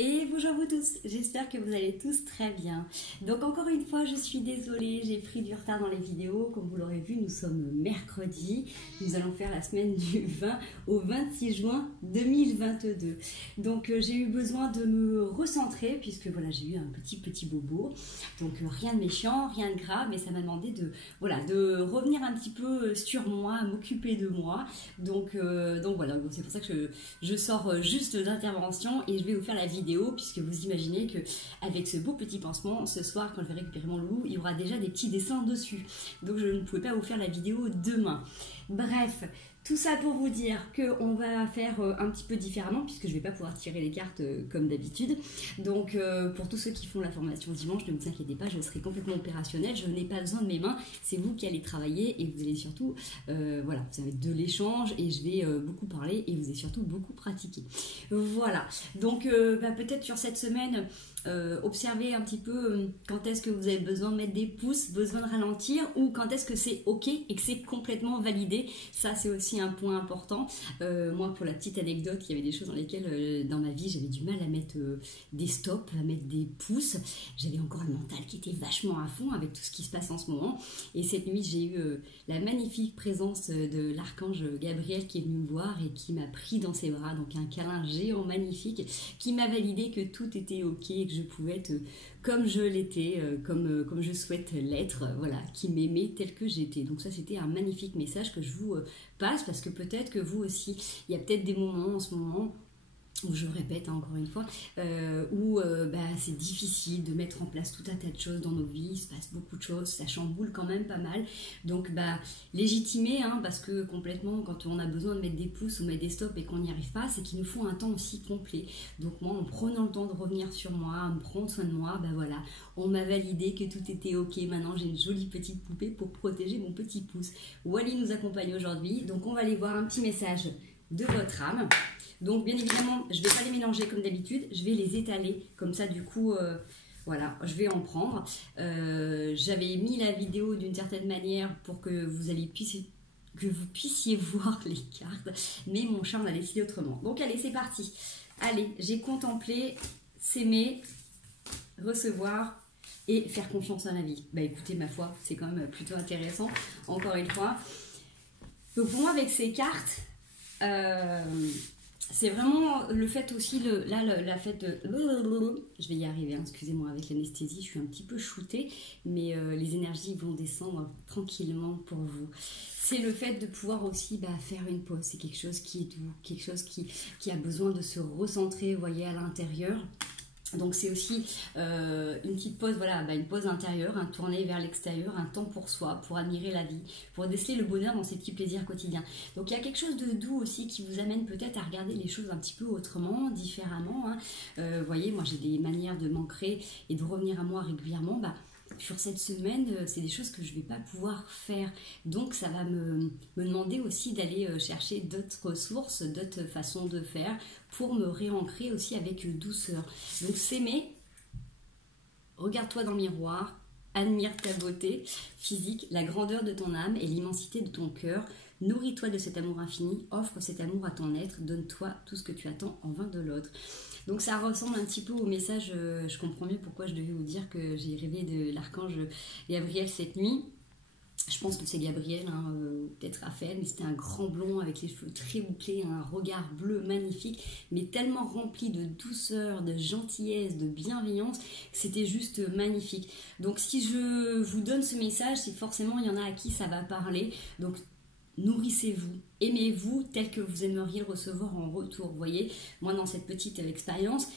Et bonjour vous tous, j'espère que vous allez tous très bien. Donc encore une fois, je suis désolée, j'ai pris du retard dans les vidéos. Comme vous l'aurez vu, nous sommes mercredi. Nous allons faire la semaine du 20 au 26 juin 2022. Donc j'ai eu besoin de me recentrer puisque voilà, j'ai eu un petit bobo. Donc rien de méchant, rien de grave, mais ça m'a demandé de revenir un petit peu sur moi, m'occuper de moi. Donc voilà, c'est pour ça que je sors juste d'intervention et je vais vous faire la vidéo puisque vous imaginez que avec ce beau petit pansement, ce soir quand je vais récupérer mon loulou, il y aura déjà des petits dessins dessus. Donc je ne pouvais pas vous faire la vidéo demain. Bref, tout ça pour vous dire qu'on va faire un petit peu différemment puisque je ne vais pas pouvoir tirer les cartes comme d'habitude. Donc pour tous ceux qui font la formation dimanche, ne vous inquiétez pas, je serai complètement opérationnelle, je n'ai pas besoin de mes mains, c'est vous qui allez travailler et vous allez surtout, voilà, ça va être de l'échange et je vais beaucoup parler et vous allez surtout beaucoup pratiquer. Voilà, donc peut-être sur cette semaine, observez un petit peu quand est-ce que vous avez besoin de mettre des pouces, besoin de ralentir ou quand est-ce que c'est ok et que c'est complètement validé. Ça c'est aussi un point important. Moi pour la petite anecdote, il y avait des choses dans lesquelles dans ma vie j'avais du mal à mettre des stops, à mettre des pouces. J'avais encore le mental qui était vachement à fond avec tout ce qui se passe en ce moment et cette nuit j'ai eu la magnifique présence de l'archange Gabriel qui est venu me voir et qui m'a pris dans ses bras, donc un câlin géant magnifique qui m'a validé que tout était ok et que je pouvais être comme je l'étais, comme je souhaite l'être, voilà, qui m'aimait tel que j'étais. Donc ça c'était un magnifique message que je vous passe parce que peut-être que vous aussi, il y a peut-être des moments en ce moment où je répète encore une fois, où c'est difficile de mettre en place tout un tas de choses dans nos vies, il se passe beaucoup de choses, ça chamboule quand même pas mal, donc légitimer, parce que complètement quand on a besoin de mettre des pouces ou mettre des stops et qu'on n'y arrive pas, c'est qu'il nous faut un temps aussi complet. Donc moi en prenant le temps de revenir sur moi, en me prendre soin de moi, voilà, on m'a validé que tout était ok, maintenant j'ai une jolie petite poupée pour protéger mon petit pouce. Wally nous accompagne aujourd'hui, donc on va aller voir un petit message de votre âme. Donc bien évidemment, je ne vais pas les mélanger comme d'habitude, je vais les étaler, comme ça du coup, voilà, je vais en prendre. J'avais mis la vidéo d'une certaine manière pour que vous puissiez voir les cartes, mais mon charme a décidé autrement. Donc allez, c'est parti. Allez, j'ai contemplé, s'aimer, recevoir et faire confiance à la vie. Écoutez, ma foi, c'est quand même plutôt intéressant, encore une fois. Donc pour moi, avec ces cartes, c'est vraiment le fait aussi, la fête de... Je vais y arriver, excusez-moi, avec l'anesthésie, je suis un petit peu shootée, mais les énergies vont descendre tranquillement pour vous. C'est le fait de pouvoir aussi faire une pause, c'est quelque chose qui est doux, quelque chose qui a besoin de se recentrer, vous voyez, à l'intérieur. Donc c'est aussi une petite pause, voilà, une pause intérieure, un tourner vers l'extérieur, un temps pour soi, pour admirer la vie, pour déceler le bonheur dans ces petits plaisirs quotidiens. Donc il y a quelque chose de doux aussi qui vous amène peut-être à regarder les choses un petit peu autrement, différemment. Vous voyez, moi j'ai des manières de m'ancrer et de revenir à moi régulièrement. Sur cette semaine, c'est des choses que je ne vais pas pouvoir faire. Donc ça va me demander aussi d'aller chercher d'autres ressources, d'autres façons de faire pour me réancrer aussi avec douceur. Donc s'aimer, regarde-toi dans le miroir, admire ta beauté physique, la grandeur de ton âme et l'immensité de ton cœur. Nourris-toi de cet amour infini, offre cet amour à ton être, donne-toi tout ce que tu attends en vain de l'autre. Donc ça ressemble un petit peu au message, je comprends mieux pourquoi je devais vous dire que j'ai rêvé de l'archange Gabriel cette nuit. Je pense que c'est Gabriel, peut-être Raphaël, mais c'était un grand blond avec les cheveux très bouclés, un regard bleu magnifique, mais tellement rempli de douceur, de gentillesse, de bienveillance, que c'était juste magnifique. Donc si je vous donne ce message, c'est forcément il y en a à qui ça va parler. Donc nourrissez-vous, aimez-vous tel que vous aimeriez le recevoir en retour. Vous voyez, moi dans cette petite expérience,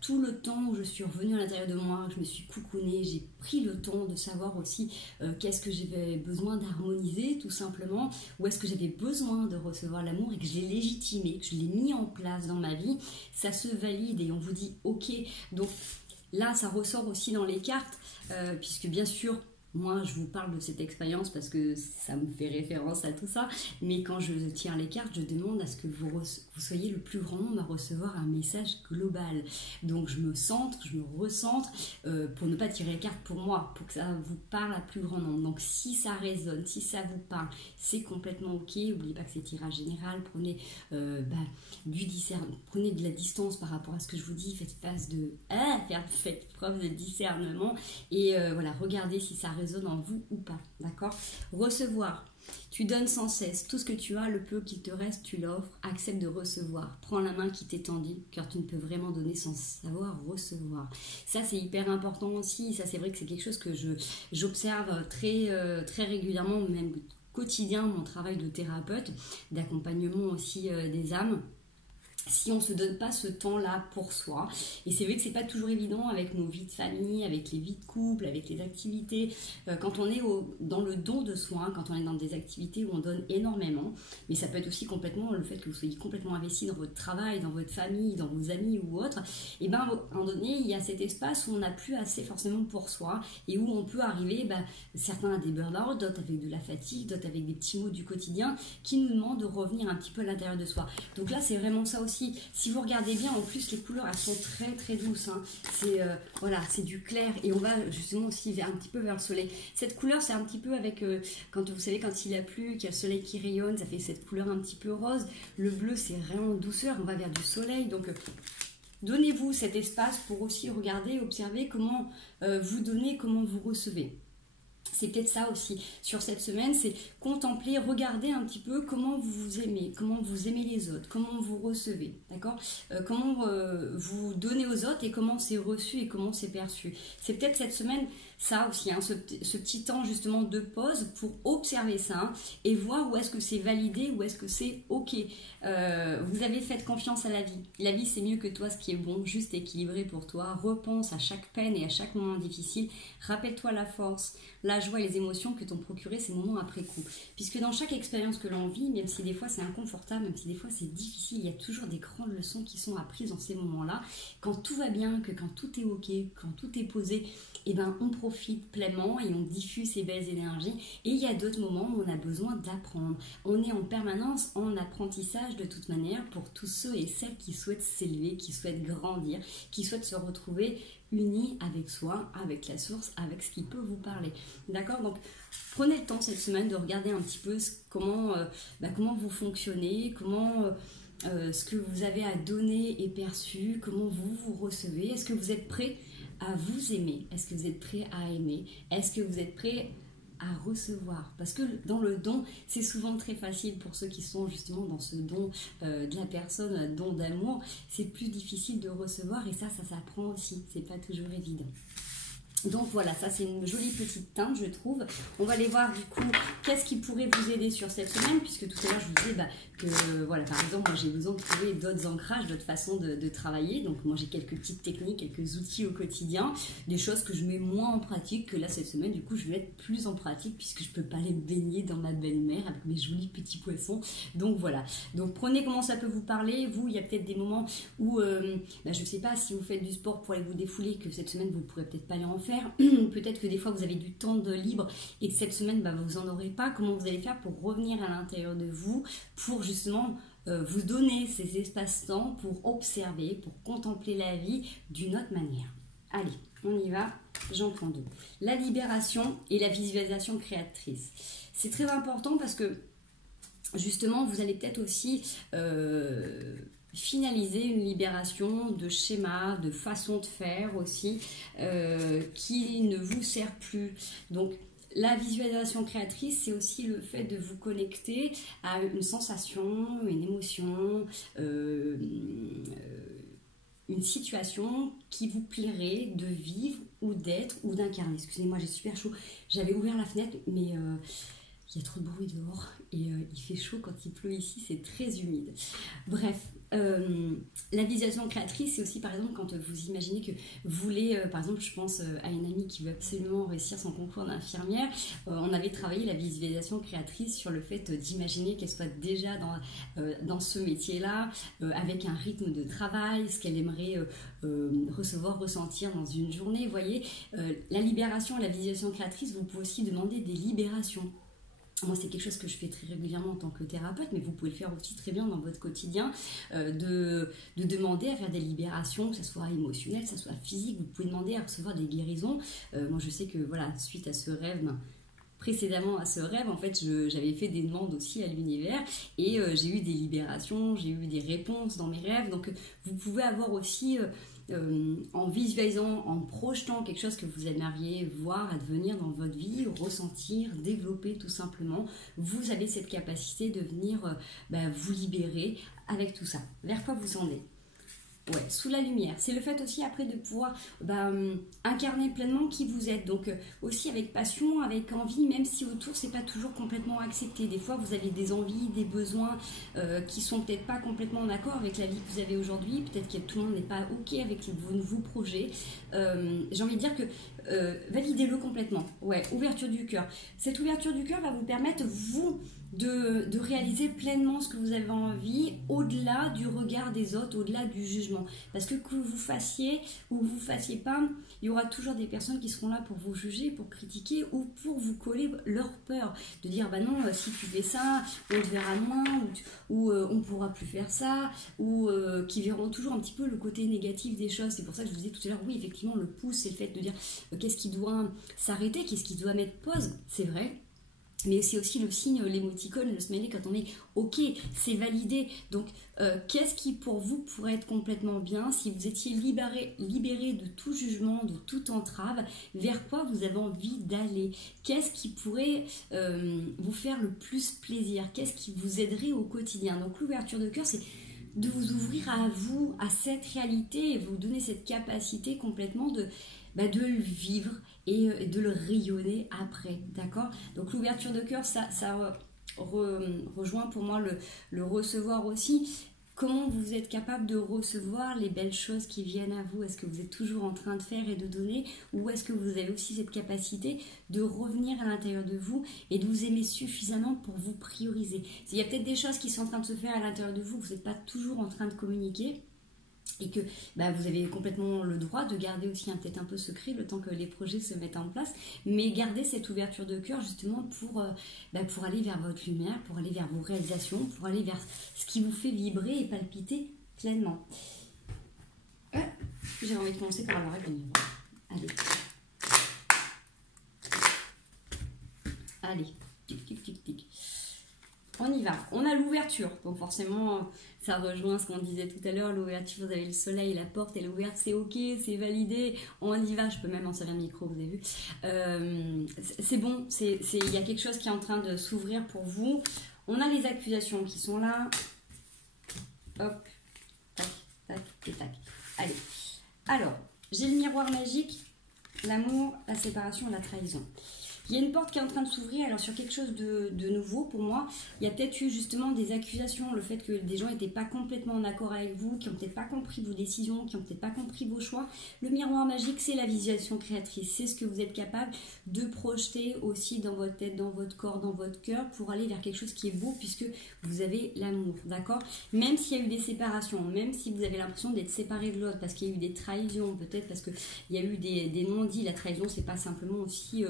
tout le temps où je suis revenue à l'intérieur de moi, que je me suis coucounée, j'ai pris le temps de savoir aussi qu'est-ce que j'avais besoin d'harmoniser tout simplement, ou est-ce que j'avais besoin de recevoir l'amour et que je l'ai légitimé, que je l'ai mis en place dans ma vie, ça se valide et on vous dit ok. Donc là ça ressort aussi dans les cartes, puisque bien sûr moi je vous parle de cette expérience parce que ça me fait référence à tout ça, mais quand je tire les cartes, je demande à ce que vous soyez le plus grand nombre à recevoir un message global. Donc je me centre, je me recentre pour ne pas tirer les cartes pour moi, pour que ça vous parle à plus grand nombre. Donc si ça résonne, si ça vous parle, c'est complètement ok. N'oubliez pas que c'est tirage général, prenez du discernement, prenez de la distance par rapport à ce que je vous dis, faites preuve de discernement et voilà, regardez si ça résonne en vous ou pas, d'accord? Recevoir, tu donnes sans cesse, tout ce que tu as, le peu qui te reste, tu l'offres, accepte de recevoir, prends la main qui t'est tendue, car tu ne peux vraiment donner sans savoir recevoir. Ça c'est hyper important aussi, ça c'est vrai que c'est quelque chose que j'observe très régulièrement, même quotidien, mon travail de thérapeute, d'accompagnement aussi des âmes. Si on ne se donne pas ce temps-là pour soi, et c'est vrai que c'est pas toujours évident avec nos vies de famille, avec les vies de couple, avec les activités, quand on est dans le don de soi, quand on est dans des activités où on donne énormément, mais ça peut être aussi complètement le fait que vous soyez complètement investi dans votre travail, dans votre famille, dans vos amis ou autre, et bien à un moment donné, il y a cet espace où on n'a plus assez forcément pour soi, et où on peut arriver, certains à des burn-out, d'autres avec de la fatigue, d'autres avec des petits mots du quotidien, qui nous demandent de revenir un petit peu à l'intérieur de soi. Donc là, c'est vraiment ça aussi. Si vous regardez bien, en plus les couleurs elles sont très très douces, hein. C'est voilà, c'est du clair et on va justement aussi un petit peu vers le soleil. Cette couleur c'est un petit peu avec quand vous savez quand il a plu, qu'il y a le soleil qui rayonne, ça fait cette couleur un petit peu rose. Le bleu c'est vraiment douceur, on va vers du soleil, donc donnez-vous cet espace pour aussi regarder, observer comment vous donnez, comment vous recevez. C'est peut-être ça aussi sur cette semaine, c'est contempler, regarder un petit peu comment vous vous aimez, comment vous aimez les autres, comment vous recevez, d'accord, comment vous donnez aux autres et comment c'est reçu et comment c'est perçu. C'est peut-être cette semaine ça aussi, hein, ce petit temps justement de pause pour observer ça, hein, et voir où est-ce que c'est validé, où est-ce que c'est ok. Vous avez fait confiance à la vie. La vie c'est mieux que toi, ce qui est bon, juste équilibré pour toi. Repense à chaque peine et à chaque moment difficile. Rappelle-toi la force, la joie et les émotions que t'ont procuré ces moments après coup. Puisque dans chaque expérience que l'on vit, même si des fois c'est inconfortable, même si des fois c'est difficile, il y a toujours des grandes leçons qui sont apprises dans ces moments-là. Quand tout va bien, quand tout est ok, quand tout est posé, et ben on profite pleinement et on diffuse ces belles énergies. Et il y a d'autres moments où on a besoin d'apprendre. On est en permanence en apprentissage de toute manière pour tous ceux et celles qui souhaitent s'élever, qui souhaitent grandir, qui souhaitent se retrouver unis avec soi, avec la source, avec ce qui peut vous parler. D'accord? Donc prenez le temps cette semaine de regarder un petit peu comment vous fonctionnez, comment ce que vous avez à donner est perçu, comment vous vous recevez. Est-ce que vous êtes prêt à vous aimer? Est-ce que vous êtes prêt à aimer? Est-ce que vous êtes prêt à recevoir? Parce que dans le don, c'est souvent très facile pour ceux qui sont justement dans ce don de la personne, un don d'amour. C'est plus difficile de recevoir et ça s'apprend aussi. C'est pas toujours évident. Donc voilà, ça c'est une jolie petite teinte je trouve. On va aller voir du coup qu'est-ce qui pourrait vous aider sur cette semaine, puisque tout à l'heure je vous disais que voilà, par exemple moi j'ai besoin de trouver d'autres ancrages, d'autres façons de travailler. Donc moi j'ai quelques petites techniques, quelques outils au quotidien, des choses que je mets moins en pratique, que là cette semaine du coup je vais mettre plus en pratique puisque je peux pas aller me baigner dans ma belle-mer avec mes jolis petits poissons. Donc voilà, donc prenez comment ça peut vous parler. Vous, il y a peut-être des moments où je sais pas si vous faites du sport pour aller vous défouler, que cette semaine vous pourrez peut-être pas aller en faire. Peut-être que des fois vous avez du temps de libre et que cette semaine vous en aurez pas. Comment vous allez faire pour revenir à l'intérieur de vous, pour justement vous donner ces espaces-temps pour observer, pour contempler la vie d'une autre manière. Allez, on y va, j'en prends deux. La libération et la visualisation créatrice. C'est très important parce que justement vous allez peut-être aussi finaliser une libération de schémas, de façons de faire aussi, qui ne vous sert plus. Donc la visualisation créatrice, c'est aussi le fait de vous connecter à une sensation, une émotion, une situation qui vous plairait de vivre ou d'être ou d'incarner. Excusez-moi, j'ai super chaud. J'avais ouvert la fenêtre, mais il y a trop de bruit dehors et il fait chaud quand il pleut ici, c'est très humide. Bref, La visualisation créatrice, c'est aussi par exemple quand vous imaginez que vous voulez, par exemple je pense à une amie qui veut absolument réussir son concours d'infirmière, on avait travaillé la visualisation créatrice sur le fait d'imaginer qu'elle soit déjà dans ce métier-là, avec un rythme de travail, ce qu'elle aimerait recevoir, ressentir dans une journée. Vous voyez, la libération et la visualisation créatrice, vous pouvez aussi demander des libérations. Moi, c'est quelque chose que je fais très régulièrement en tant que thérapeute, mais vous pouvez le faire aussi très bien dans votre quotidien, de demander à faire des libérations, que ce soit émotionnel, que ce soit physique. Vous pouvez demander à recevoir des guérisons. Moi, je sais que voilà, suite à ce rêve, précédemment à ce rêve, en fait, j'avais fait des demandes aussi à l'univers et j'ai eu des libérations, j'ai eu des réponses dans mes rêves. Donc, vous pouvez avoir aussi... en visualisant, en projetant quelque chose que vous aimeriez voir advenir dans votre vie, ressentir, développer tout simplement, vous avez cette capacité de venir vous libérer avec tout ça. Vers quoi vous en êtes? Ouais, sous la lumière. C'est le fait aussi après de pouvoir incarner pleinement qui vous êtes. Donc aussi avec passion, avec envie, même si autour c'est pas toujours complètement accepté. Des fois vous avez des envies, des besoins qui sont peut-être pas complètement en accord avec la vie que vous avez aujourd'hui. Peut-être que tout le monde n'est pas ok avec vos nouveaux projets. J'ai envie de dire que validez-le complètement. Ouais, ouverture du cœur. Cette ouverture du cœur va vous permettre, vous, de réaliser pleinement ce que vous avez envie, au-delà du regard des autres, au-delà du jugement. Parce que vous fassiez ou que vous fassiez pas, il y aura toujours des personnes qui seront là pour vous juger, pour critiquer ou pour vous coller leur peur. De dire, bah non, si tu fais ça, on te verra moins, ou on pourra plus faire ça, ou qui verront toujours un petit peu le côté négatif des choses. C'est pour ça que je vous disais tout à l'heure, oui, effectivement, le pouce, c'est le fait de dire qu'est-ce qui doit s'arrêter, qu'est-ce qui doit mettre pause, c'est vrai. Mais c'est aussi le signe, l'émoticône, le smiley quand on est ok, c'est validé. Donc, qu'est-ce qui pour vous pourrait être complètement bien si vous étiez libéré de tout jugement, de toute entrave? Vers quoi vous avez envie d'aller? Qu'est-ce qui pourrait vous faire le plus plaisir? Qu'est-ce qui vous aiderait au quotidien? Donc, l'ouverture de cœur, c'est de vous ouvrir à vous, à cette réalité et vous donner cette capacité complètement de le vivre et de le rayonner après, d'accord? Donc l'ouverture de cœur, ça rejoint pour moi le recevoir aussi. Comment vous êtes capable de recevoir les belles choses qui viennent à vous? Est-ce que vous êtes toujours en train de faire et de donner? Ou est-ce que vous avez aussi cette capacité de revenir à l'intérieur de vous et de vous aimer suffisamment pour vous prioriser? Il y a peut-être des choses qui sont en train de se faire à l'intérieur de vous, que vous n'êtes pas toujours en train de communiquer. Et que vous avez complètement le droit de garder aussi peut-être un peu secret le temps que les projets se mettent en place, mais garder cette ouverture de cœur justement pour aller vers votre lumière, pour aller vers vos réalisations, pour aller vers ce qui vous fait vibrer et palpiter pleinement. J'ai envie de commencer par la règle du miroir. Allez, tic tic tic tic. On y va. On a l'ouverture, donc forcément ça rejoint ce qu'on disait tout à l'heure, l'ouverture, vous avez le soleil, la porte elle est ouverte, c'est ok, c'est validé, on y va, je peux même en servir un micro, vous avez vu. C'est bon, il y a quelque chose qui est en train de s'ouvrir pour vous. On a les accusations qui sont là. Hop, tac, tac et tac. Allez, alors, j'ai le miroir magique, l'amour, la séparation, la trahison. Il y a une porte qui est en train de s'ouvrir, alors sur quelque chose de nouveau pour moi. Il y a peut-être eu justement des accusations, le fait que des gens n'étaient pas complètement en accord avec vous, qui n'ont peut-être pas compris vos décisions, qui n'ont peut-être pas compris vos choix. Le miroir magique, c'est la visualisation créatrice, c'est ce que vous êtes capable de projeter aussi dans votre tête, dans votre corps, dans votre cœur, pour aller vers quelque chose qui est beau, puisque vous avez l'amour, d'accord? Même s'il y a eu des séparations, même si vous avez l'impression d'être séparé de l'autre, parce qu'il y a eu des trahisons, peut-être parce qu'il y a eu des non-dits. La trahison, c'est pas simplement aussi...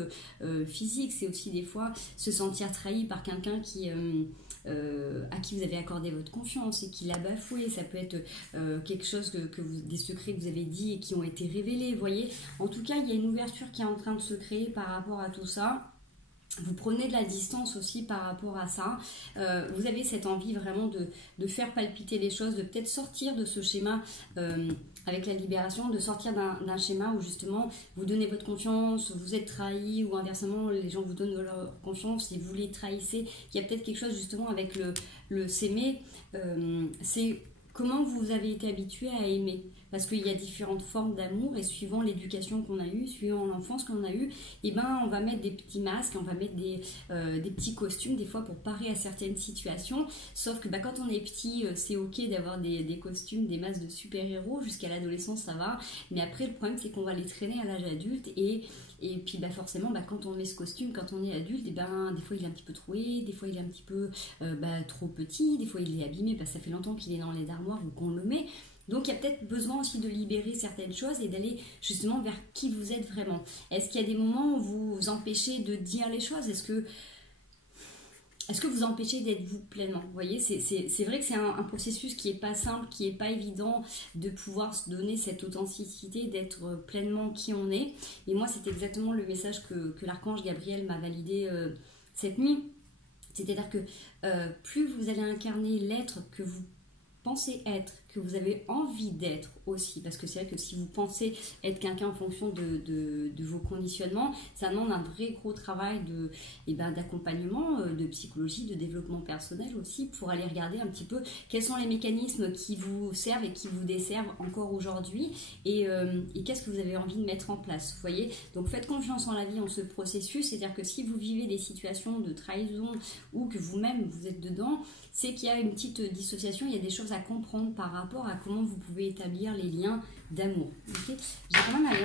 physique, c'est aussi des fois se sentir trahi par quelqu'un à qui vous avez accordé votre confiance et qui l'a bafoué. Ça peut être quelque chose des secrets que vous avez dit et qui ont été révélés, vous voyez. En tout cas, il y a une ouverture qui est en train de se créer par rapport à tout ça. Vous prenez de la distance aussi par rapport à ça. Vous avez cette envie vraiment de faire palpiter les choses, de peut-être sortir de ce schéma avec la libération, de sortir d'un schéma où justement vous donnez votre confiance, vous êtes trahi, ou inversement les gens vous donnent leur confiance et vous les trahissez. Il y a peut-être quelque chose justement avec le s'aimer. C'est comment vous avez été habitué à aimer. parce qu'il y a différentes formes d'amour et suivant l'éducation qu'on a eue, suivant l'enfance qu'on a eue, et ben on va mettre des petits masques, on va mettre des petits costumes des fois pour parer à certaines situations, sauf que quand on est petit, c'est ok d'avoir des costumes, des masques de super-héros, jusqu'à l'adolescence ça va, mais après le problème c'est qu'on va les traîner à l'âge adulte et puis forcément quand on met ce costume, quand on est adulte, et des fois il est un petit peu troué, des fois il est un petit peu trop petit, des fois il est abîmé parce que ça fait longtemps qu'il est dans les armoires ou qu'on le met. Donc il y a peut-être besoin aussi de libérer certaines choses et d'aller justement vers qui vous êtes vraiment. Est-ce qu'il y a des moments où vous vous empêchez de dire les choses? Est-ce que vous empêchez d'être vous pleinement? Vous voyez, c'est vrai que c'est un processus qui n'est pas simple, qui n'est pas évident de pouvoir se donner cette authenticité, d'être pleinement qui on est. Et moi, c'est exactement le message que l'archange Gabriel m'a validé cette nuit. C'est-à-dire que plus vous allez incarner l'être que vous pensez être, que vous avez envie d'être aussi, parce que c'est vrai que si vous pensez être quelqu'un en fonction de vos conditionnements, ça demande un vrai gros travail d'accompagnement, de psychologie, de développement personnel aussi, pour aller regarder un petit peu quels sont les mécanismes qui vous servent et qui vous desservent encore aujourd'hui, et qu'est-ce que vous avez envie de mettre en place, vous voyez. Donc faites confiance en la vie, en ce processus, c'est-à-dire que si vous vivez des situations de trahison ou que vous-même vous êtes dedans, c'est qu'il y a une petite dissociation, il y a des choses à comprendre par rapport à comment vous pouvez établir les liens d'amour. Okay, j'ai quand même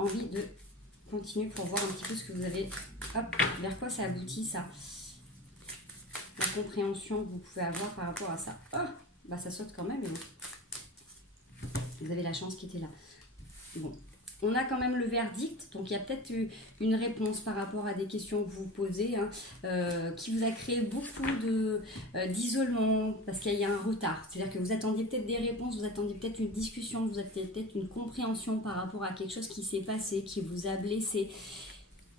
envie de continuer pour voir un petit peu ce que vous avez, vers quoi ça aboutit, ça, la compréhension que vous pouvez avoir par rapport à ça. Ça saute quand même, mais bon, vous avez la chance qui était là. Bon. On a quand même le verdict, donc il y a peut-être une réponse par rapport à des questions que vous posez, qui vous a créé beaucoup d'isolement, parce qu'il y a un retard. C'est-à-dire que vous attendiez peut-être des réponses, vous attendiez peut-être une discussion, vous attendiez peut-être une compréhension par rapport à quelque chose qui s'est passé, qui vous a blessé.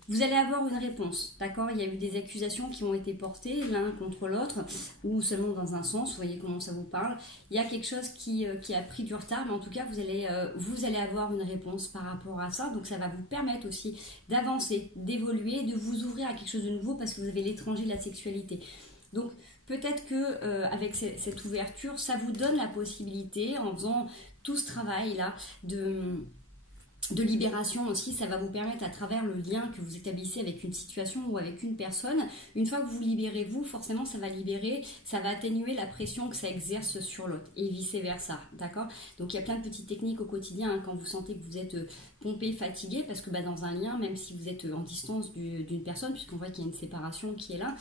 Vous allez avoir une réponse, d'accord? Il y a eu des accusations qui ont été portées l'un contre l'autre, ou seulement dans un sens, vous voyez comment ça vous parle. Il y a quelque chose qui a pris du retard, mais en tout cas, vous allez avoir une réponse par rapport à ça. Donc ça va vous permettre aussi d'avancer, d'évoluer, de vous ouvrir à quelque chose de nouveau, parce que vous avez l'étranger de la sexualité. Donc peut-être que avec cette ouverture, ça vous donne la possibilité, en faisant tout ce travail-là, de libération aussi, ça va vous permettre à travers le lien que vous établissez avec une situation ou avec une personne, une fois que vous libérez vous, forcément ça va libérer, ça va atténuer la pression que ça exerce sur l'autre et vice versa, d'accord? Donc il y a plein de petites techniques au quotidien quand vous sentez que vous êtes pompé, fatigué, parce que dans un lien, même si vous êtes en distance d'une personne, puisqu'on voit qu'il y a une séparation qui est là,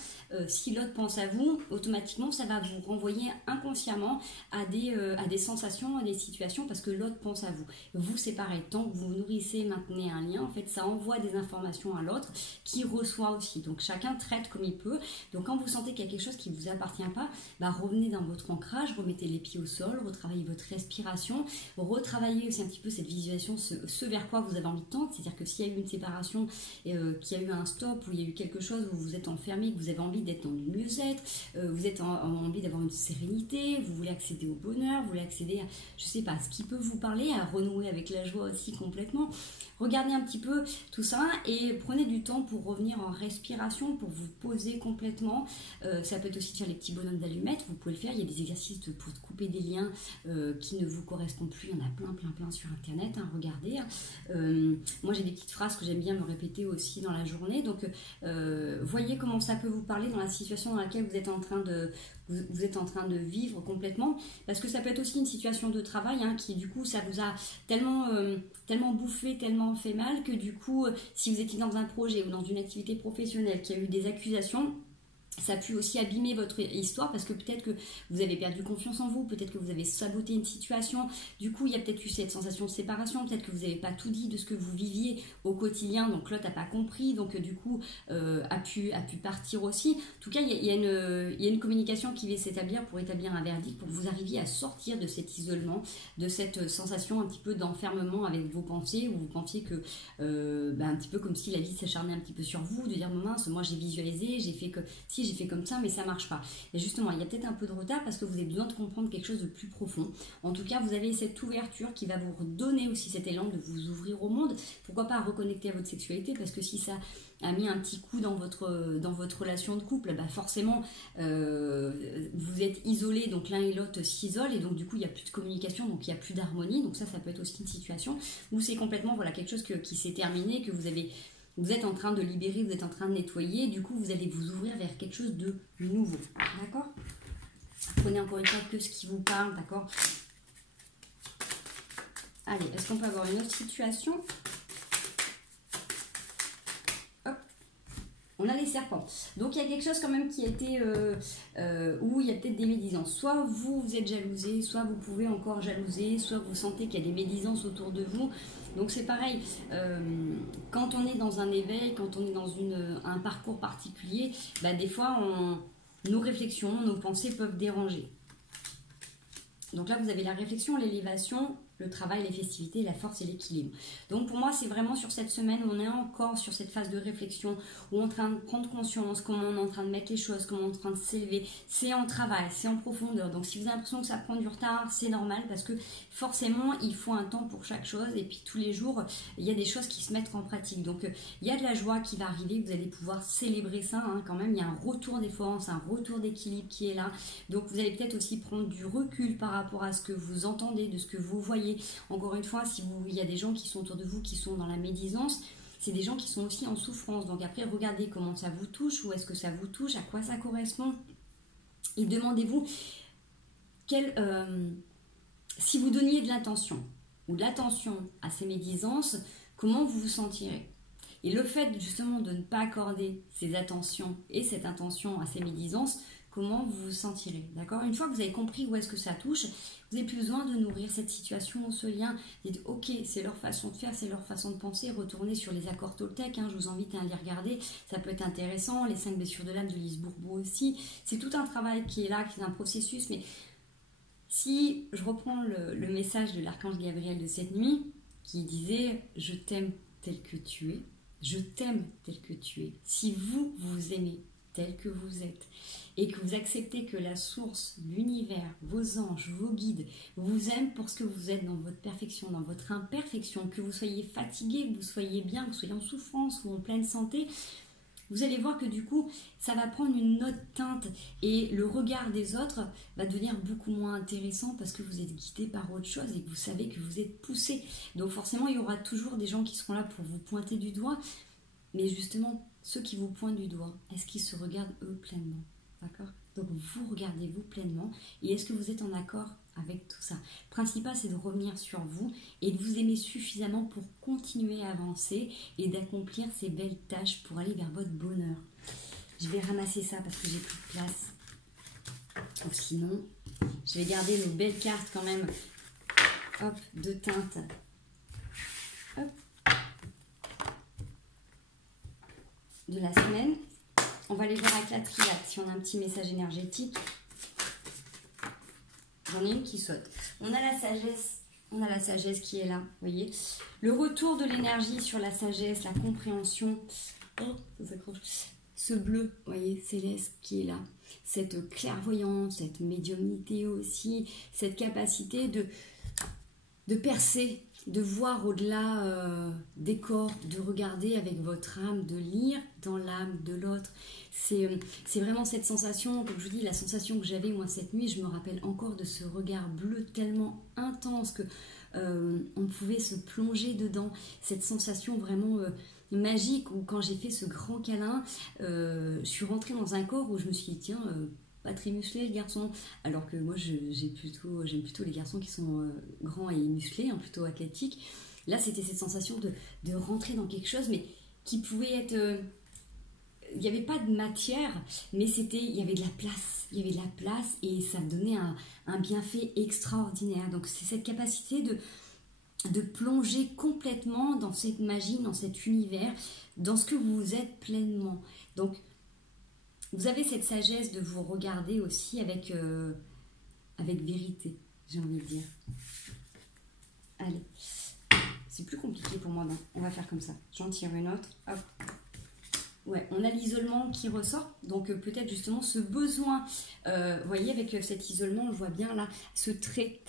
si l'autre pense à vous, automatiquement ça va vous renvoyer inconsciemment à des sensations, à des situations, parce que l'autre pense à vous. Vous c'est pareil, tant que vous nourrissez, maintenez un lien, en fait ça envoie des informations à l'autre qui reçoit aussi. Donc chacun traite comme il peut. Donc quand vous sentez qu'il y a quelque chose qui ne vous appartient pas, revenez dans votre ancrage, remettez les pieds au sol, retravaillez votre respiration, retravaillez aussi un petit peu cette visualisation, ce vers quoi vous avez envie de tendre. C'est-à-dire que s'il y a eu une séparation, qu'il y a eu un stop, ou il y a eu quelque chose où vous êtes enfermé, que vous avez envie d'être dans du mieux-être, vous êtes envie d'avoir une sérénité, vous voulez accéder au bonheur, vous voulez accéder à, je sais pas, à ce qui peut vous parler, à renouer avec la joie aussi complètement. Regardez un petit peu tout ça et prenez du temps pour revenir en respiration, pour vous poser complètement. Ça peut être aussi de faire les petits bonhommes d'allumettes, vous pouvez le faire. Il y a des exercices pour couper des liens qui ne vous correspondent plus. Il y en a plein sur internet, regardez. Moi j'ai des petites phrases que j'aime bien me répéter aussi dans la journée. Donc voyez comment ça peut vous parler dans la situation dans laquelle vous êtes en train de vivre complètement, parce que ça peut être aussi une situation de travail qui du coup ça vous a tellement bouffé, tellement fait mal que du coup si vous étiez dans un projet ou dans une activité professionnelle qui a eu des accusations, ça a pu aussi abîmer votre histoire, parce que peut-être que vous avez perdu confiance en vous, peut-être que vous avez saboté une situation, du coup il y a peut-être eu cette sensation de séparation, peut-être que vous n'avez pas tout dit de ce que vous viviez au quotidien, donc l'autre n'a pas compris, donc du coup a pu partir aussi. En tout cas il y a une communication qui va s'établir pour établir un verdict, pour que vous arriviez à sortir de cet isolement, de cette sensation un petit peu d'enfermement avec vos pensées, où vous pensiez que un petit peu comme si la vie s'acharnait un petit peu sur vous, de dire mince, moi j'ai visualisé, j'ai fait que si j'ai fait comme ça, mais ça marche pas. Et justement, il y a peut-être un peu de retard parce que vous avez besoin de comprendre quelque chose de plus profond. En tout cas, vous avez cette ouverture qui va vous redonner aussi cet élan de vous ouvrir au monde. Pourquoi pas reconnecter à votre sexualité, parce que si ça a mis un petit coup dans votre relation de couple, bah forcément, vous êtes isolés, donc l'un et l'autre s'isolent, et donc du coup, il n'y a plus de communication, donc il n'y a plus d'harmonie. Donc ça peut être aussi une situation où c'est complètement voilà, quelque chose qui s'est terminé, que vous êtes en train de libérer, vous êtes en train de nettoyer, du coup vous allez vous ouvrir vers quelque chose de nouveau, d'accord? Prenez encore une fois que ce qui vous parle, d'accord? Allez, est-ce qu'on peut avoir une autre situation? Hop. On a les serpents. Donc il y a quelque chose quand même qui a été, où il y a peut-être des médisances. Soit vous êtes jalousé, soit vous pouvez encore jalouser, soit vous sentez qu'il y a des médisances autour de vous. Donc c'est pareil, quand on est dans un éveil, quand on est dans un parcours particulier, bah des fois nos réflexions, nos pensées peuvent déranger. Donc là vous avez la réflexion, l'élévation, le travail, les festivités, la force et l'équilibre. Donc pour moi c'est vraiment sur cette semaine où on est encore sur cette phase de réflexion, où on est en train de prendre conscience, comment on est en train de mettre les choses, comment on est en train de s'élever. C'est en travail, c'est en profondeur. Donc si vous avez l'impression que ça prend du retard, c'est normal parce que forcément il faut un temps pour chaque chose et puis tous les jours il y a des choses qui se mettent en pratique. Donc il y a de la joie qui va arriver, vous allez pouvoir célébrer ça hein, quand même. Il y a un retour des forces, un retour d'équilibre qui est là. Donc vous allez peut-être aussi prendre du recul par rapport à ce que vous entendez, de ce que vous voyez. Encore une fois, si il y a des gens qui sont autour de vous qui sont dans la médisance, c'est des gens qui sont aussi en souffrance. Donc après, regardez comment ça vous touche, où est-ce que ça vous touche, à quoi ça correspond. Et demandez-vous, si vous donniez de l'attention ou de l'attention à ces médisances, comment vous vous sentirez? Et le fait justement de ne pas accorder ces attentions et cette intention à ces médisances, comment vous vous sentirez, d'accord? Une fois que vous avez compris où est-ce que ça touche, vous n'avez plus besoin de nourrir cette situation, ce lien. Dites, ok, c'est leur façon de faire, c'est leur façon de penser. Retournez sur les accords Toltec, hein, je vous invite à les regarder, ça peut être intéressant. Les 5 blessures de l'âme de Lise Bourbeau aussi. C'est tout un travail qui est là, qui est un processus. Mais si je reprends le message de l'archange Gabriel de cette nuit, qui disait, je t'aime tel que tu es, je t'aime tel que tu es. Si vous, vous aimez tel que vous êtes, et que vous acceptez que la source, l'univers, vos anges, vos guides vous aiment pour ce que vous êtes dans votre perfection, dans votre imperfection, que vous soyez fatigué, que vous soyez bien, que vous soyez en souffrance ou en pleine santé, vous allez voir que du coup, ça va prendre une autre teinte et le regard des autres va devenir beaucoup moins intéressant parce que vous êtes guidé par autre chose et que vous savez que vous êtes poussé. Donc forcément, il y aura toujours des gens qui seront là pour vous pointer du doigt, mais justement, ceux qui vous pointent du doigt, est-ce qu'ils se regardent eux pleinement? D'accord? Donc vous regardez-vous pleinement et est-ce que vous êtes en accord avec tout ça? Le principal c'est de revenir sur vous et de vous aimer suffisamment pour continuer à avancer et d'accomplir ces belles tâches pour aller vers votre bonheur. Je vais ramasser ça parce que j'ai plus de place. Ou sinon, je vais garder nos belles cartes quand même. Hop, de teintes. Hop. De la semaine. On va aller voir avec la triade si on a un petit message énergétique. J'en ai une qui saute. On a la sagesse. On a la sagesse qui est là, vous voyez. Le retour de l'énergie sur la sagesse, la compréhension. Oh, ça s'accroche. Ce bleu, vous voyez, céleste qui est là. Cette clairvoyance, cette médiumnité aussi. Cette capacité de percer, de voir au-delà des corps, de regarder avec votre âme, de lire dans l'âme de l'autre. C'est vraiment cette sensation, comme je vous dis, la sensation que j'avais moi cette nuit, je me rappelle encore de ce regard bleu tellement intense que on pouvait se plonger dedans. Cette sensation vraiment magique où quand j'ai fait ce grand câlin, je suis rentrée dans un corps où je me suis dit, tiens, pas très musclé le garçon, alors que moi j'aime plutôt les garçons qui sont grands et musclés, hein, plutôt athlétiques. Là c'était cette sensation de rentrer dans quelque chose mais qui pouvait être il n'y avait pas de matière mais il y avait de la place et ça donnait un bienfait extraordinaire. Donc c'est cette capacité de plonger complètement dans cette magie, dans cet univers, dans ce que vous êtes pleinement. Donc vous avez cette sagesse de vous regarder aussi avec vérité, j'ai envie de dire. Allez, c'est plus compliqué pour moi, non. On va faire comme ça. J'en tire une autre. Hop. Ouais, on a l'isolement qui ressort, donc peut-être justement ce besoin, vous voyez avec cet isolement, on le voit bien là, ce trait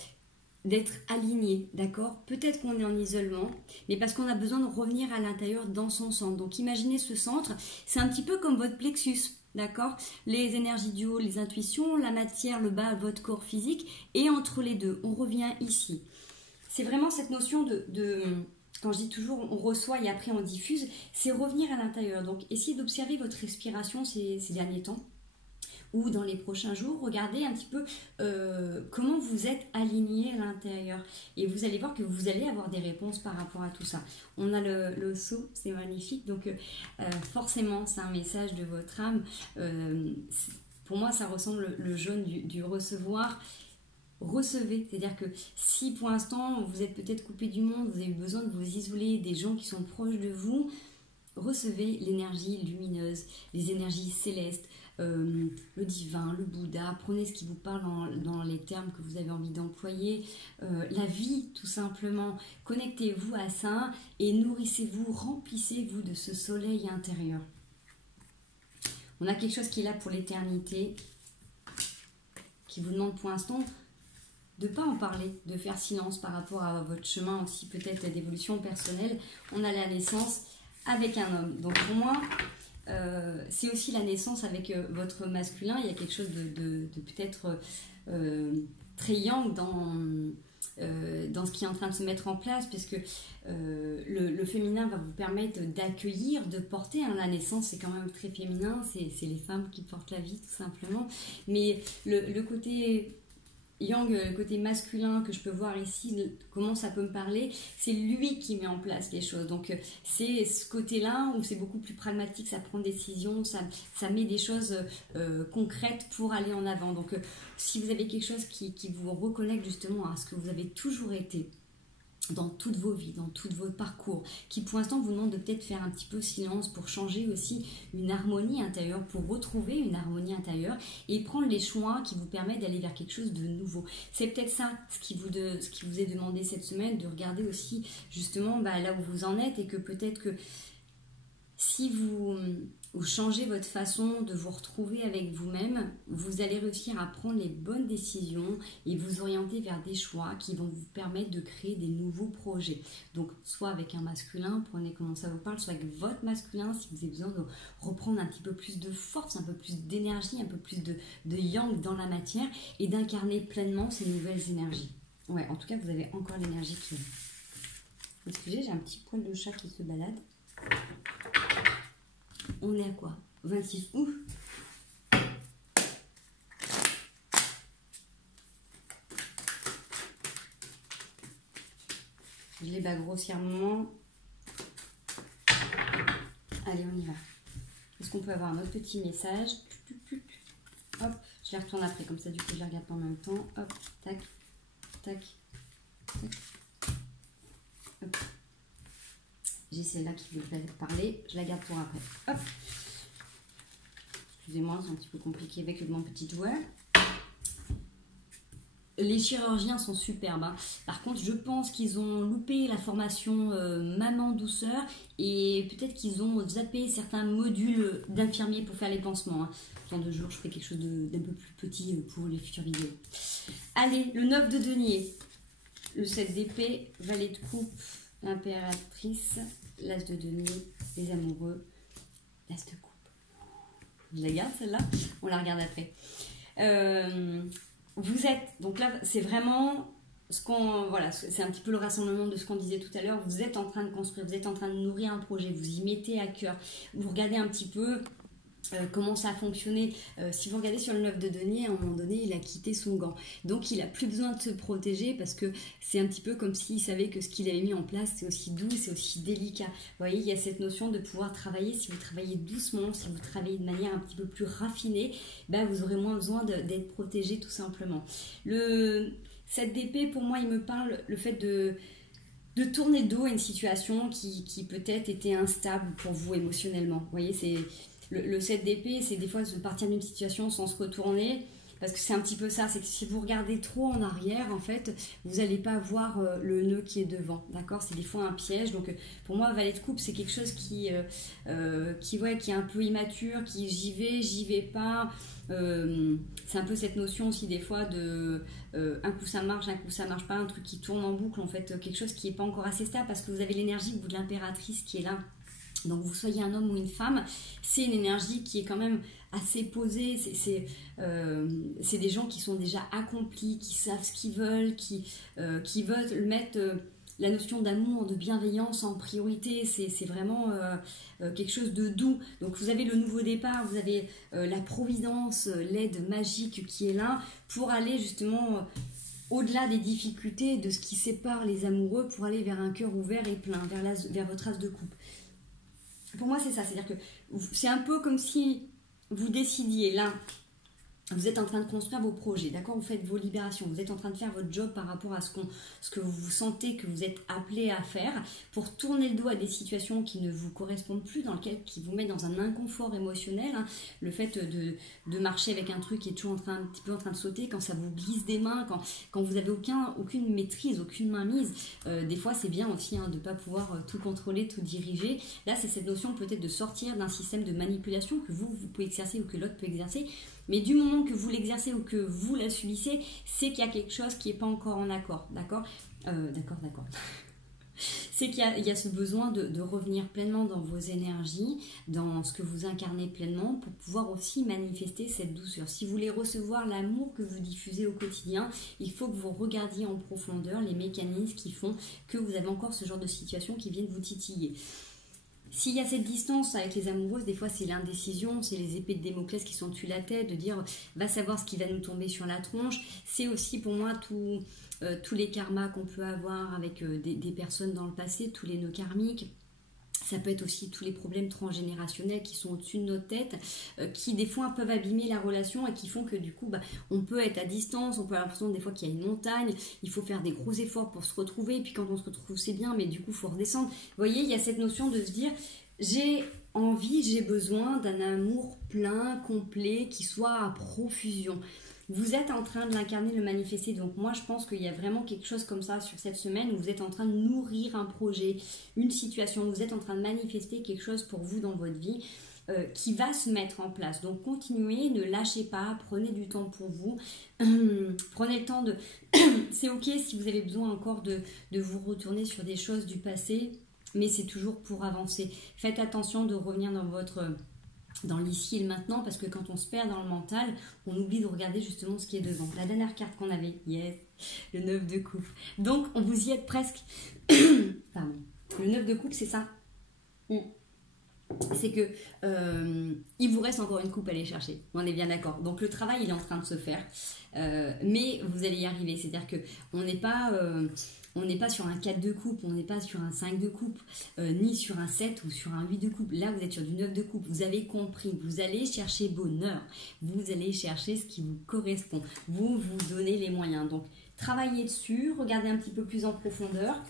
d'être aligné, d'accord? Peut-être qu'on est en isolement, mais parce qu'on a besoin de revenir à l'intérieur dans son centre. Donc imaginez ce centre, c'est un petit peu comme votre plexus, d'accord? Les énergies du haut, les intuitions, la matière, le bas, votre corps physique, et entre les deux, on revient ici. C'est vraiment cette notion de quand je dis toujours on reçoit et après on diffuse, c'est revenir à l'intérieur. Donc essayez d'observer votre respiration ces derniers temps ou dans les prochains jours. Regardez un petit peu comment vous êtes aligné à l'intérieur et vous allez voir que vous allez avoir des réponses par rapport à tout ça. On a le seau, c'est magnifique, donc forcément c'est un message de votre âme. Pour moi ça ressemble le jaune du recevoir. Recevez, c'est-à-dire que si pour l'instant vous êtes peut-être coupé du monde, vous avez besoin de vous isoler des gens qui sont proches de vous, recevez l'énergie lumineuse, les énergies célestes, le divin, le Bouddha, prenez ce qui vous parle dans les termes que vous avez envie d'employer, la vie tout simplement, connectez-vous à ça et nourrissez-vous, remplissez-vous de ce soleil intérieur. On a quelque chose qui est là pour l'éternité, qui vous demande pour l'instant de ne pas en parler, de faire silence par rapport à votre chemin aussi peut-être d'évolution personnelle. On a la naissance avec un homme. Donc pour moi, c'est aussi la naissance avec votre masculin. Il y a quelque chose de peut-être très yang dans ce qui est en train de se mettre en place, puisque le féminin va vous permettre d'accueillir, de porter. Hein, la naissance, c'est quand même très féminin, c'est les femmes qui portent la vie tout simplement. Mais le côté yang, le côté masculin que je peux voir ici, comment ça peut me parler, c'est lui qui met en place les choses. Donc c'est ce côté-là où c'est beaucoup plus pragmatique, ça prend des décisions, ça met des choses concrètes pour aller en avant. Donc si vous avez quelque chose qui vous reconnecte justement à ce que vous avez toujours été dans toutes vos vies, dans tout votre parcours, qui pour l'instant vous demande de peut-être faire un petit peu silence pour changer aussi une harmonie intérieure, pour retrouver une harmonie intérieure et prendre les choix qui vous permettent d'aller vers quelque chose de nouveau. C'est peut-être ça ce qui vous est demandé cette semaine, de regarder aussi justement là où vous en êtes, et que peut-être que si vous changez votre façon de vous retrouver avec vous-même, vous allez réussir à prendre les bonnes décisions et vous orienter vers des choix qui vont vous permettre de créer des nouveaux projets. Donc, soit avec un masculin, prenez comment ça vous parle, soit avec votre masculin, si vous avez besoin de reprendre un petit peu plus de force, un peu plus d'énergie, un peu plus de yang dans la matière et d'incarner pleinement ces nouvelles énergies. Ouais, en tout cas, vous avez encore l'énergie qui est. Excusez, j'ai un petit poil de chat qui se balade. On est à quoi? 26 août. Je les bats grossièrement. Allez, on y va. Est-ce qu'on peut avoir un autre petit message? Hop, je les retourne après, comme ça du coup je les regarde pas en même temps. Hop, tac, tac, tac. Hop. J'ai celle-là qui veut parler, je la garde pour après. Hop. Excusez-moi, c'est un petit peu compliqué avec mon petit doigt. Les chirurgiens sont superbes. Hein. Par contre, je pense qu'ils ont loupé la formation maman douceur et peut-être qu'ils ont zappé certains modules d'infirmiers pour faire les pansements. Hein. Dans 2 jours, je ferai quelque chose d'un peu plus petit pour les futures vidéos. Allez, le 9 de denier. Le 7 d'épée, valet de coupe, l'impératrice, l'as de denier, les amoureux, l'as de coupe. Je la garde celle-là, on la regarde après. Vous êtes, donc là c'est vraiment ce qu'on, voilà, c'est un petit peu le rassemblement de ce qu'on disait tout à l'heure. Vous êtes en train de construire, vous êtes en train de nourrir un projet, vous y mettez à cœur, vous regardez un petit peu comment ça a fonctionné. Si vous regardez sur le 9 de denier, à un moment donné, il a quitté son gant. Donc, il n'a plus besoin de se protéger parce que c'est un petit peu comme s'il savait que ce qu'il avait mis en place, c'est aussi doux, c'est aussi délicat. Vous voyez, il y a cette notion de pouvoir travailler. Si vous travaillez doucement, si vous travaillez de manière un petit peu plus raffinée, vous aurez moins besoin d'être protégé tout simplement. Le 7 d'épée, pour moi, il me parle le fait de tourner le dos à une situation qui peut-être était instable pour vous émotionnellement. Vous voyez, c'est... Le 7 d'épée, c'est des fois de partir d'une situation sans se retourner, parce que c'est un petit peu ça, c'est que si vous regardez trop en arrière, en fait, vous n'allez pas voir le nœud qui est devant, d'accord? C'est des fois un piège. Donc pour moi, valet de coupe, c'est quelque chose qui est un peu immature, qui j'y vais pas. C'est un peu cette notion aussi des fois de un coup ça marche pas, un truc qui tourne en boucle, en fait, quelque chose qui n'est pas encore assez stable, parce que vous avez l'énergie de l'impératrice qui est là. Donc vous soyez un homme ou une femme, c'est une énergie qui est quand même assez posée, c'est des gens qui sont déjà accomplis, qui savent ce qu'ils veulent, qui veulent mettre la notion d'amour, de bienveillance en priorité. C'est vraiment quelque chose de doux. Donc vous avez le nouveau départ, vous avez la providence, l'aide magique qui est là pour aller justement au-delà des difficultés, de ce qui sépare les amoureux, pour aller vers un cœur ouvert et plein, vers votre as de coupe. Pour moi, c'est ça, c'est-à-dire que c'est un peu comme si vous décidiez, là, vous êtes en train de construire vos projets, d'accord? Vous faites vos libérations, vous êtes en train de faire votre job par rapport à ce que vous sentez que vous êtes appelé à faire, pour tourner le dos à des situations qui ne vous correspondent plus, qui vous mettent dans un inconfort émotionnel, hein. Le fait de marcher avec un truc qui est toujours un petit peu en train de sauter, quand ça vous glisse des mains, quand vous n'avez aucune maîtrise, aucune mainmise, des fois c'est bien aussi, hein, de ne pas pouvoir tout contrôler, tout diriger. Là, c'est cette notion peut-être de sortir d'un système de manipulation que vous pouvez exercer ou que l'autre peut exercer. Mais du moment que vous l'exercez ou que vous la subissez, c'est qu'il y a quelque chose qui n'est pas encore en accord, d'accord? D'accord. C'est qu'il y a ce besoin de revenir pleinement dans vos énergies, dans ce que vous incarnez pleinement, pour pouvoir aussi manifester cette douceur. Si vous voulez recevoir l'amour que vous diffusez au quotidien, il faut que vous regardiez en profondeur les mécanismes qui font que vous avez encore ce genre de situation qui viennent vous titiller. S'il y a cette distance avec les amoureuses, des fois c'est l'indécision, c'est les épées de Damoclès qui sont dessus la tête, de dire va savoir ce qui va nous tomber sur la tronche. C'est aussi pour moi tous les karmas qu'on peut avoir avec des personnes dans le passé, tous les nœuds karmiques. Ça peut être aussi tous les problèmes transgénérationnels qui sont au-dessus de notre tête, qui des fois peuvent abîmer la relation et qui font que du coup, on peut être à distance, on peut avoir l'impression des fois qu'il y a une montagne, il faut faire des gros efforts pour se retrouver, et puis quand on se retrouve c'est bien, mais du coup il faut redescendre. Vous voyez, il y a cette notion de se dire, j'ai envie, j'ai besoin d'un amour plein, complet, qui soit à profusion. Vous êtes en train de l'incarner, de le manifester. Donc moi, je pense qu'il y a vraiment quelque chose comme ça sur cette semaine où vous êtes en train de nourrir un projet, une situation, où vous êtes en train de manifester quelque chose pour vous dans votre vie qui va se mettre en place. Donc continuez, ne lâchez pas, prenez du temps pour vous. Prenez le temps de... C'est ok si vous avez besoin encore de vous retourner sur des choses du passé, mais c'est toujours pour avancer. Faites attention de revenir dans l'ici et le maintenant, parce que quand on se perd dans le mental, on oublie de regarder justement ce qui est devant. La dernière carte qu'on avait, yes, le 9 de coupe. Donc, on vous y êtes presque. Pardon. Le 9 de coupe, c'est ça. C'est que il vous reste encore une coupe à aller chercher. On est bien d'accord. Donc, le travail, il est en train de se faire. Mais vous allez y arriver. C'est-à-dire qu'on n'est pas... on n'est pas sur un 4 de coupe, on n'est pas sur un 5 de coupe, ni sur un 7 ou sur un 8 de coupe. Là, vous êtes sur du 9 de coupe. Vous avez compris. Vous allez chercher bonheur. Vous allez chercher ce qui vous correspond. Vous donnez les moyens. Donc, travaillez dessus. Regardez un petit peu plus en profondeur.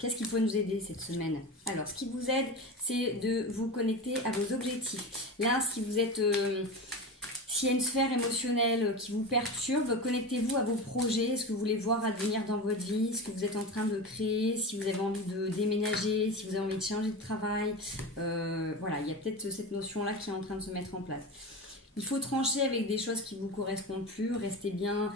Qu'est-ce qui peut nous aider cette semaine? Alors, ce qui vous aide, c'est de vous connecter à vos objectifs. Là, si vous êtes... S'il y a une sphère émotionnelle qui vous perturbe, connectez-vous à vos projets, ce que vous voulez voir advenir dans votre vie, ce que vous êtes en train de créer, si vous avez envie de déménager, si vous avez envie de changer de travail. Voilà, il y a peut-être cette notion-là qui est en train de se mettre en place. Il faut trancher avec des choses qui ne vous correspondent plus, restez bien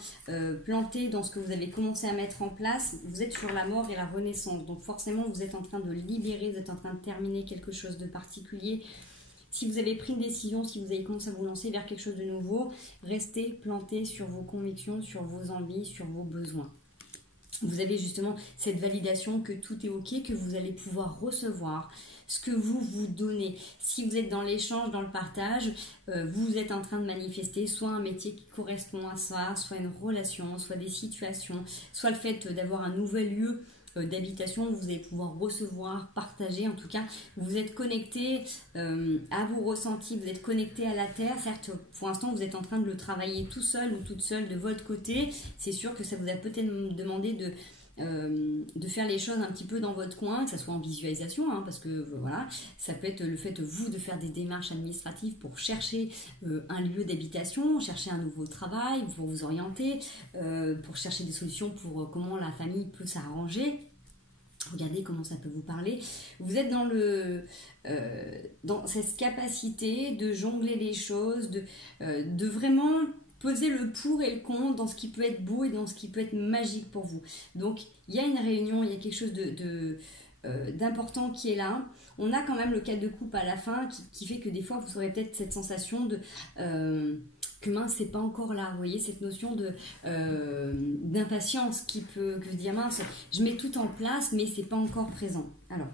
planté dans ce que vous avez commencé à mettre en place. Vous êtes sur la mort et la renaissance, donc forcément vous êtes en train de libérer, vous êtes en train de terminer quelque chose de particulier. Si vous avez pris une décision, si vous avez commencé à vous lancer vers quelque chose de nouveau, restez planté sur vos convictions, sur vos envies, sur vos besoins. Vous avez justement cette validation que tout est ok, que vous allez pouvoir recevoir ce que vous vous donnez. Si vous êtes dans l'échange, dans le partage, vous êtes en train de manifester soit un métier qui correspond à ça, soit une relation, soit des situations, soit le fait d'avoir un nouvel lieu d'habitation où vous allez pouvoir recevoir, partager. En tout cas, vous êtes connecté à vos ressentis, vous êtes connecté à la terre. Certes, pour l'instant, vous êtes en train de le travailler tout seul ou toute seule de votre côté. C'est sûr que ça vous a peut-être demandé de faire les choses un petit peu dans votre coin, que ce soit en visualisation, hein, parce que voilà, ça peut être le fait vous de faire des démarches administratives pour chercher un lieu d'habitation, chercher un nouveau travail, pour vous orienter, pour chercher des solutions pour comment la famille peut s'arranger. Regardez comment ça peut vous parler. Vous êtes dans cette capacité de jongler les choses, de vraiment peser le pour et le contre dans ce qui peut être beau et dans ce qui peut être magique pour vous. Donc, il y a une réunion, il y a quelque chose d'important qui est là. On a quand même le 4 de coupe à la fin qui fait que des fois, vous aurez peut-être cette sensation que mince, c'est pas encore là. Vous voyez, cette notion d'impatience que vous dire mince, je mets tout en place, mais c'est pas encore présent. Alors,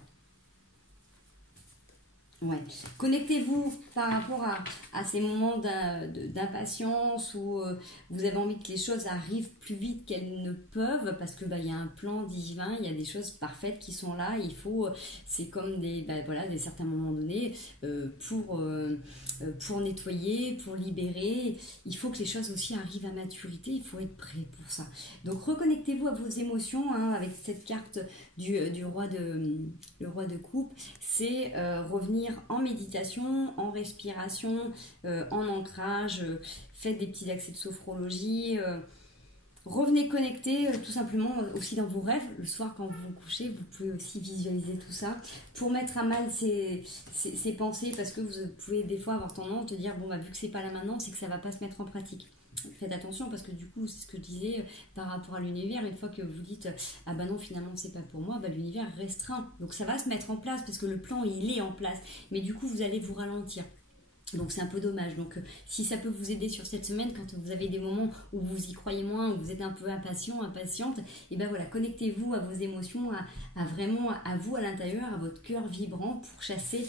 ouais. Connectez-vous par rapport à ces moments d'impatience où vous avez envie que les choses arrivent plus vite qu'elles ne peuvent, parce que y a un plan divin, il y a des choses parfaites qui sont là. Il faut, c'est comme des certains moments donnés pour nettoyer, pour libérer. Il faut que les choses aussi arrivent à maturité. Il faut être prêt pour ça. Donc reconnectez-vous à vos émotions, hein, avec cette carte le roi de coupe. C'est revenir en méditation, en respiration, en ancrage, faites des petits accès de sophrologie, revenez connecter tout simplement aussi dans vos rêves. Le soir quand vous vous couchez, vous pouvez aussi visualiser tout ça pour mettre à mal ces pensées, parce que vous pouvez des fois avoir tendance à dire bon vu que c'est pas là maintenant, c'est que ça va pas se mettre en pratique. Faites attention, parce que du coup, c'est ce que je disais par rapport à l'univers, une fois que vous dites ah non, finalement c'est pas pour moi, l'univers restreint, donc ça va se mettre en place parce que le plan il est en place, mais du coup vous allez vous ralentir. Donc c'est un peu dommage. Donc si ça peut vous aider sur cette semaine, quand vous avez des moments où vous y croyez moins, où vous êtes un peu impatiente, et voilà, connectez-vous à vos émotions, vraiment à vous à l'intérieur, à votre cœur vibrant, pour chasser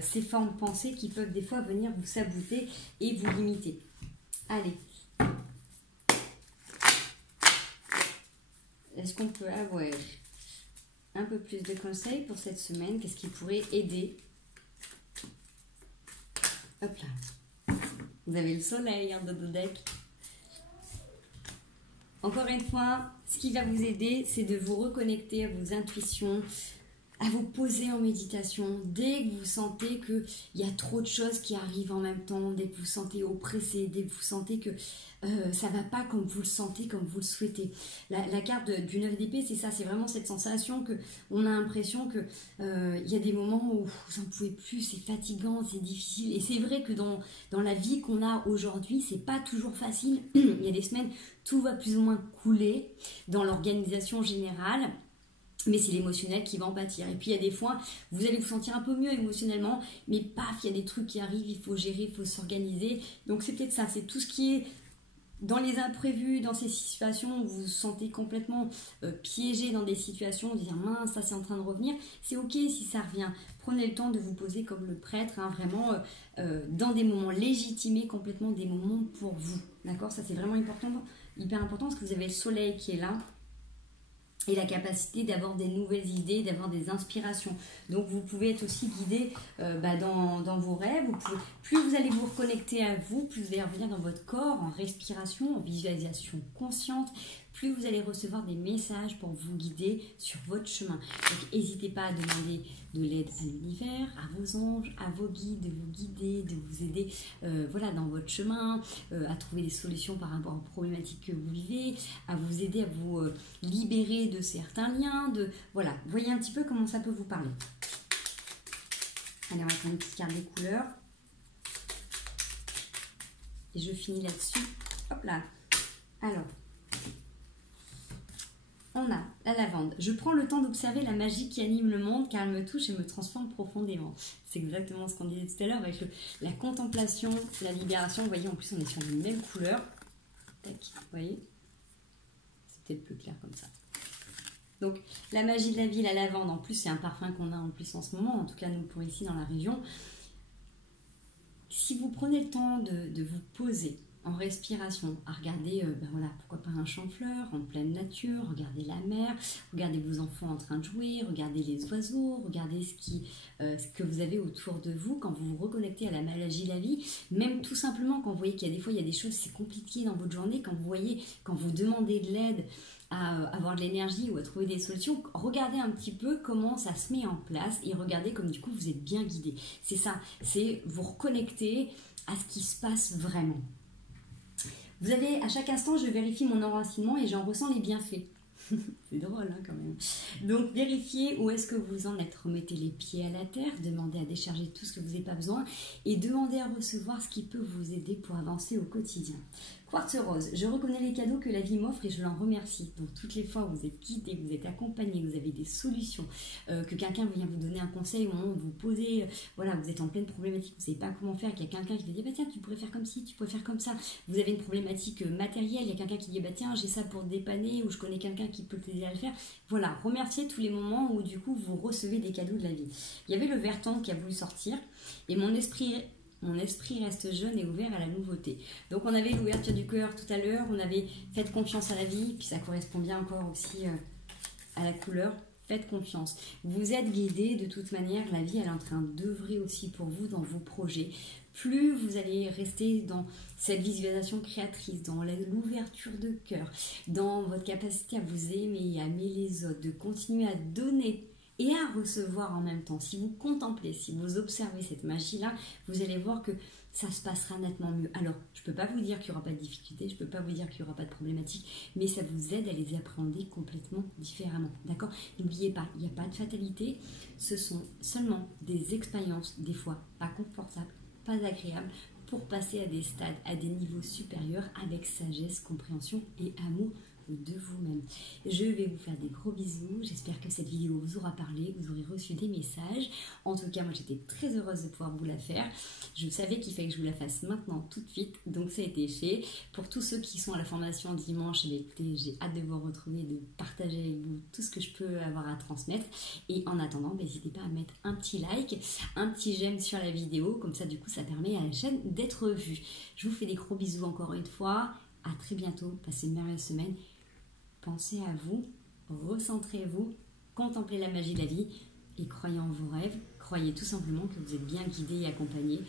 ces formes de pensée qui peuvent des fois venir vous saboter et vous limiter. Allez. Est-ce qu'on peut avoir un peu plus de conseils pour cette semaine? Qu'est-ce qui pourrait aider? Hop là. Vous avez le soleil dans le deck. Encore une fois, ce qui va vous aider, c'est de vous reconnecter à vos intuitions, à vous poser en méditation. Dès que vous sentez qu'il y a trop de choses qui arrivent en même temps, dès que vous sentez oppressé, dès que vous sentez que ça ne va pas comme vous le sentez, comme vous le souhaitez. La carte du 9 d'épée, c'est ça, c'est vraiment cette sensation qu'on a l'impression qu'il y a des moments où vous n'en pouvez plus, c'est fatigant, c'est difficile. Et c'est vrai que dans la vie qu'on a aujourd'hui, c'est pas toujours facile. Il y a des semaines, tout va plus ou moins couler dans l'organisation générale. Mais c'est l'émotionnel qui va en pâtir. Et puis il y a des fois, vous allez vous sentir un peu mieux émotionnellement, mais paf, il y a des trucs qui arrivent, il faut gérer, il faut s'organiser. Donc c'est peut-être ça, c'est tout ce qui est dans les imprévus, dans ces situations où vous vous sentez complètement piégé dans des situations, dire mince, ça c'est en train de revenir. C'est ok si ça revient. Prenez le temps de vous poser comme le prêtre, hein, vraiment dans des moments légitimés, complètement des moments pour vous. D'accord? Ça c'est vraiment important, hyper important, parce que vous avez le soleil qui est là. Et la capacité d'avoir des nouvelles idées, d'avoir des inspirations. Donc vous pouvez être aussi guidé dans vos rêves. Plus vous allez vous reconnecter à vous, plus vous allez revenir dans votre corps, en respiration, en visualisation consciente, plus vous allez recevoir des messages pour vous guider sur votre chemin. Donc n'hésitez pas à demander de l'aide à l'univers, à vos anges, à vos guides, de vous guider, de vous aider dans votre chemin, à trouver des solutions par rapport aux problématiques que vous vivez, à vous aider à vous libérer de certains liens. Voilà, voyez un petit peu comment ça peut vous parler. Allez, on va prendre une petite carte des couleurs. Et je finis là-dessus. Hop là. Alors, on a la lavande. Je prends le temps d'observer la magie qui anime le monde, car elle me touche et me transforme profondément. C'est exactement ce qu'on disait tout à l'heure avec la contemplation, la libération. Vous voyez, en plus, on est sur les mêmes couleurs. Tac, vous voyez? C'est peut-être plus clair comme ça. Donc, la magie de la vie, la lavande, en plus, c'est un parfum qu'on a en plus en ce moment, en tout cas, nous, pour ici, dans la région. Si vous prenez le temps de vous poser en respiration, à regarder, pourquoi par un champ-fleur, en pleine nature, regardez la mer, regardez vos enfants en train de jouer, regardez les oiseaux, regardez ce que vous avez autour de vous quand vous vous reconnectez à la magie de la vie. Même tout simplement quand vous voyez qu'il y a des fois, il y a des choses, c'est compliqué dans votre journée, quand vous demandez de l'aide, à avoir de l'énergie ou à trouver des solutions, regardez un petit peu comment ça se met en place et regardez comme du coup vous êtes bien guidé. C'est ça, c'est vous reconnecter à ce qui se passe vraiment. Vous avez, à chaque instant, je vérifie mon enracinement et j'en ressens les bienfaits. C'est drôle hein, quand même. Donc vérifiez où est-ce que vous en êtes. Remettez les pieds à la terre, demandez à décharger tout ce que vous n'avez pas besoin et demandez à recevoir ce qui peut vous aider pour avancer au quotidien. Quartz rose, je reconnais les cadeaux que la vie m'offre et je l'en remercie. Donc toutes les fois où vous êtes guidé, vous êtes accompagné, vous avez des solutions, que quelqu'un vient vous donner un conseil au moment où vous posez, voilà, vous êtes en pleine problématique, vous ne savez pas comment faire, qu'il y a quelqu'un qui vous dit bah tiens tu pourrais faire comme ci, tu pourrais faire comme ça. Vous avez une problématique matérielle, il y a quelqu'un qui dit bah tiens j'ai ça pour te dépanner ou je connais quelqu'un qui peut t'aider à le faire. Voilà, remerciez tous les moments où du coup vous recevez des cadeaux de la vie. Il y avait le vert tendre qui a voulu sortir et mon esprit reste jeune et ouvert à la nouveauté. Donc on avait l'ouverture du cœur tout à l'heure, on avait faites confiance à la vie, puis ça correspond bien encore aussi à la couleur. Faites confiance. Vous êtes guidé de toute manière, la vie elle est en train d'œuvrer aussi pour vous dans vos projets. Plus vous allez rester dans cette visualisation créatrice, dans l'ouverture de cœur, dans votre capacité à vous aimer, à aimer les autres, de continuer à donner et à recevoir en même temps. Si vous contemplez, si vous observez cette magie-là, vous allez voir que ça se passera nettement mieux. Alors, je ne peux pas vous dire qu'il n'y aura pas de difficultés, je ne peux pas vous dire qu'il n'y aura pas de problématiques, mais ça vous aide à les appréhender complètement différemment. D'accord? N'oubliez pas, il n'y a pas de fatalité, ce sont seulement des expériences, des fois pas confortables, pas agréables, pour passer à des stades, à des niveaux supérieurs avec sagesse, compréhension et amour de vous-même. Je vais vous faire des gros bisous, j'espère que cette vidéo vous aura parlé, vous aurez reçu des messages. En tout cas, moi j'étais très heureuse de pouvoir vous la faire. Je savais qu'il fallait que je vous la fasse maintenant tout de suite, donc ça a été fait. Pour tous ceux qui sont à la formation dimanche, écoutez, j'ai hâte de vous retrouver, de partager avec vous tout ce que je peux avoir à transmettre. Et en attendant, n'hésitez pas à mettre un petit like, un petit j'aime sur la vidéo, comme ça du coup ça permet à la chaîne d'être vue. Je vous fais des gros bisous encore une fois, à très bientôt, passez une merveilleuse semaine. Pensez à vous, recentrez-vous, contemplez la magie de la vie et croyez en vos rêves. Croyez tout simplement que vous êtes bien guidé et accompagné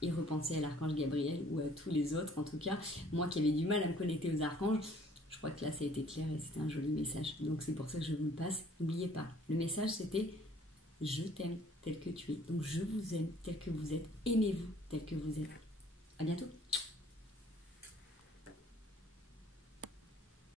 et repensez à l'archange Gabriel ou à tous les autres. En tout cas, moi qui avais du mal à me connecter aux archanges, je crois que là ça a été clair et c'était un joli message. Donc c'est pour ça que je vous le passe. N'oubliez pas, le message c'était « Je t'aime tel que tu es ». Donc je vous aime tel que vous êtes. Aimez-vous tel que vous êtes. À bientôt.